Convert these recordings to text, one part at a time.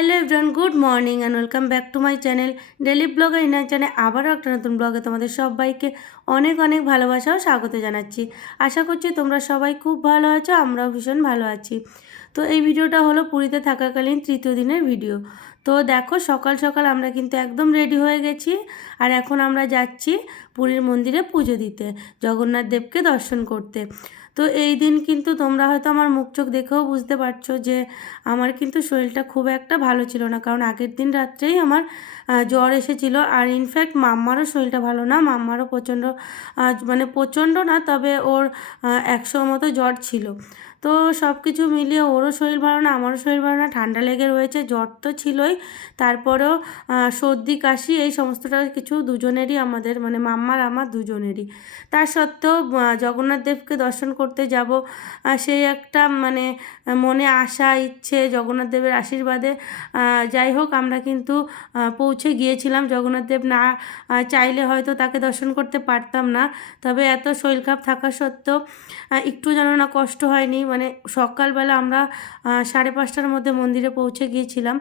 Hello everyone, good morning and welcome back to my channel daily blogger inner চ্যানেলে আবারও একটা নতুন ব্লগে তোমাদের সবাইকে অনেক অনেক ভালোবাসা ও স্বাগত জানাচ্ছি। আশা করছি তোমরা সবাই খুব ভালো আছো, আমরাও ভীষণ ভালো আছি। তো এই ভিডিওটা হলো পুরীতে থাকাকালীন তৃতীয় দিনের ভিডিও। তো দেখো, সকাল সকাল আমরা কিন্তু একদম রেডি হয়ে গেছি আর এখন আমরা যাচ্ছি পুরীর মন্দিরে পুজো দিতে, জগন্নাথ দেবকে দর্শন করতে। তো এই দিন কিন্তু তোমরা হয়তো আমার মুখ চোখ দেখেও বুঝতে পারছো যে আমার কিন্তু শরীরটা খুব একটা ভালো ছিল না, কারণ আগের দিন রাত্রেই আমার জ্বর এসেছিল। আর ইনফ্যাক্ট মাম্মারও শরীরটা ভালো না, মাম্মারও প্রচণ্ড মানে প্রচণ্ড না, তবে ওর 100 মতো জ্বর ছিল। তো সব কিছু মিলিয়ে ওরও শরীর ভালো না, আমারও শরীর ভালো না, ঠান্ডা লেগে রয়েছে, জ্বর তো ছিলই, তারপরেও সর্দি কাশি এই সমস্তটা কিছু দুজনেরই, আমাদের মানে মাম্মার আমার দুজনেরই। তার সত্ত্বেও জগন্নাথ দেবকে দর্শন করতে যাব, সেই একটা মানে মনে আশা ইচ্ছে জগন্নাথ দেবের আশীর্বাদে যাই হোক আমরা কিন্তু পৌঁছে গিয়েছিলাম। জগন্নাথ দেব না চাইলে হয়তো তাকে দর্শন করতে পারতাম না, তবে এত শরীর খারাপ থাকা সত্ত্বেও একটু যেন না কষ্ট হয়নি। মানে সকালবেলা আমরা 5:30টার মধ্যে মন্দিরে পৌঁছে গিয়েছিলাম,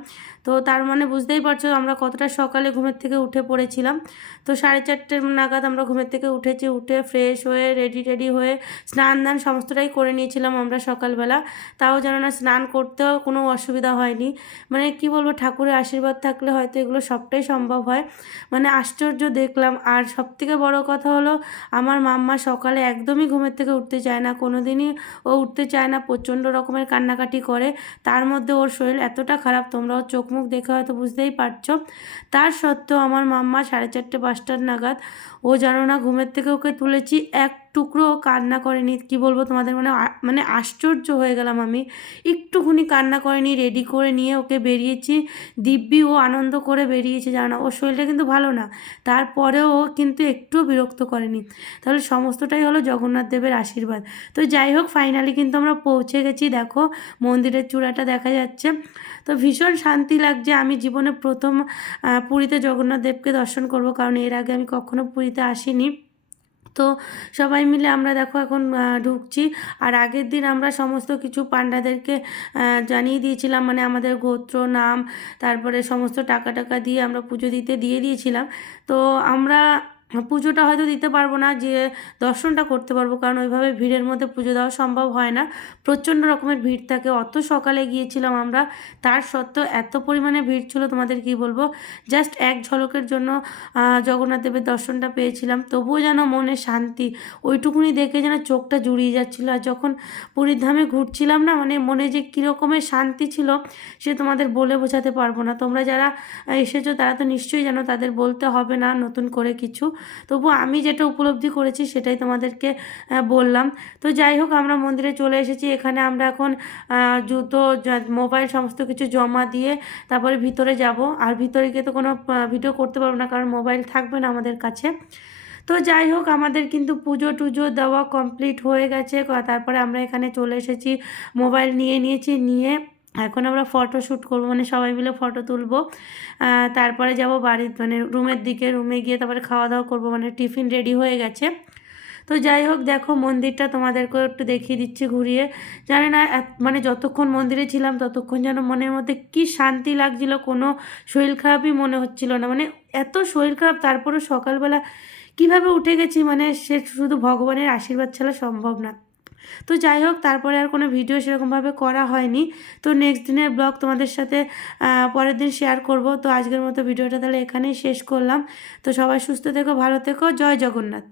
তো তার মানে বুঝতেই পারছো আমরা কতটা সকালে ঘুমের থেকে উঠে পড়েছিলাম। তো 4:30 নাগাদ আমরা ঘুমের থেকে উঠেছি, উঠে ফ্রেশ হয়ে রেডি হয়ে স্নান দান সমস্তটাই করে নিয়েছিলাম আমরা সকালবেলা। তাও যেন না স্নান করতেও কোনো অসুবিধা হয়নি। মানে কি বলবো, ঠাকুরের আশীর্বাদ থাকলে হয়তো এগুলো সবটাই সম্ভব হয়। মানে আশ্চর্য দেখলাম। আর সবথেকে বড় কথা হলো, আমার মাম্মা সকালে একদমই ঘুমের থেকে উঠতে চায় না, কোনো দিনই ও উঠতে চায় না, প্রচণ্ড রকমের কান্নাকাটি করে। তার মধ্যে ওর শরীর এতটা খারাপ, তোমরাও চোখ মুখ দেখে হয়তো বুঝতেই পারছো। তার সত্ত্বেও আমার মাম্মা 4:30-5টা নাগাদ ও জানো না ঘুমের থেকে ওকে তুলেছি, এক টুকরো কান্না করেনি। কি বলবো তোমাদের, মানে আশ্চর্য হয়ে গেলাম আমি। একটুখানি কান্না করেনি, রেডি করে নিয়ে ওকে বেরিয়েছি। দিব্যি ও আনন্দ করে বেরিয়েছে, জানো না, ওর শরীরটা কিন্তু ভালো না, তারপরেও ও কিন্তু একটুও বিরক্ত করেনি। তাহলে সমস্তটাই হলো জগন্নাথ দেবের আশীর্বাদ। তো যাই হোক, ফাইনালি কিন্তু আমরা পৌঁছে গেছি। দেখো মন্দিরের চূড়াটা দেখা যাচ্ছে, তো ভীষণ শান্তি লাগছে। আমি জীবনে প্রথম পুরীতে জগন্নাথ দেবকে দর্শন করব, কারণ এর আগে আমি কখনো পুরীতে আসিনি। তো সবাই মিলে আমরা দেখো এখন ঢুকছি। আর আগের দিন আমরা সমস্ত কিছু পান্ডাদেরকে জানিয়ে দিয়েছিলাম, মানে আমাদের গোত্র নাম, তারপরে সমস্ত টাকা টাকা দিয়ে আমরা পুজো দিয়ে দিয়েছিলাম। তো আমরা পুজোটা হয়তো দিতে পারবো না, যে দর্শনটা করতে পারবো, কারণ ওইভাবে ভিড়ের মধ্যে পুজো দেওয়া সম্ভব হয় না, প্রচণ্ড রকমের ভিড় থাকে। অত সকালে গিয়েছিলাম আমরা, তার সত্ত্বেও এত পরিমাণে ভিড় ছিল তোমাদের কি বলবো। জাস্ট এক ঝলকের জন্য জগন্নাথ দেবের দর্শনটা পেয়েছিলাম, তবুও যেন মনে শান্তি, ওইটুকুনি দেখে যেন চোখটা জুড়িয়ে যাচ্ছিলো। আর যখন পুরীর ধামে ঘুরছিলাম না, মানে মনে যে কীরকমের শান্তি ছিল সে তোমাদের বলে বোঝাতে পারবো না। তোমরা যারা এসেছো তারা তো নিশ্চয়ই জানো, তাদের বলতে হবে না নতুন করে কিছু। তবু আমি যেটা উপলব্ধি করেছি সেটাই তোমাদেরকে বললাম। তো যাই হোক, আমরা মন্দিরে চলে এসেছি। এখানে আমরা এখন জুতো, মোবাইল সমস্ত কিছু জমা দিয়ে তারপরে ভিতরে যাব। আর ভিতরে গিয়ে তো কোনো ভিডিও করতে পারবো না, কারণ মোবাইল থাকবে না আমাদের কাছে। তো যাই হোক, আমাদের কিন্তু পুজো টুজো দেওয়া কমপ্লিট হয়ে গেছে। তারপরে আমরা এখানে চলে এসেছি, মোবাইল নিয়ে এখন আমরা ফটোশ্যুট করবো, মানে সবাই মিলে ফটো তুলবো। তারপরে যাব বাড়ির মানে রুমের দিকে, রুমে গিয়ে তারপরে খাওয়া দাওয়া করবো, মানে টিফিন রেডি হয়ে গেছে। তো যাই হোক, দেখো মন্দিরটা তোমাদেরকেও একটু দেখিয়ে দিচ্ছি ঘুরিয়ে। জানি না মানে যতক্ষণ মন্দিরে ছিলাম ততক্ষণ যেন মনের মধ্যে কি শান্তি লাগছিল, কোনো শরীর খারাপই মনে হচ্ছিল না। মানে এত শরীর খারাপ, তারপরে সকালবেলা কিভাবে উঠে গেছি, মানে সে শুধু ভগবানের আশীর্বাদ ছাড়া সম্ভব না। তো যাই হোক, তারপরে আর কোনো ভিডিও সেরকমভাবে করা হয়নি। তো নেক্সট দিনের ব্লগ তোমাদের সাথে পরের দিন শেয়ার করব। তো আজকের মতো ভিডিওটা তাহলে এখানেই শেষ করলাম। তো সবাই সুস্থ থেকো, ভালো থেকো, জয় জগন্নাথ।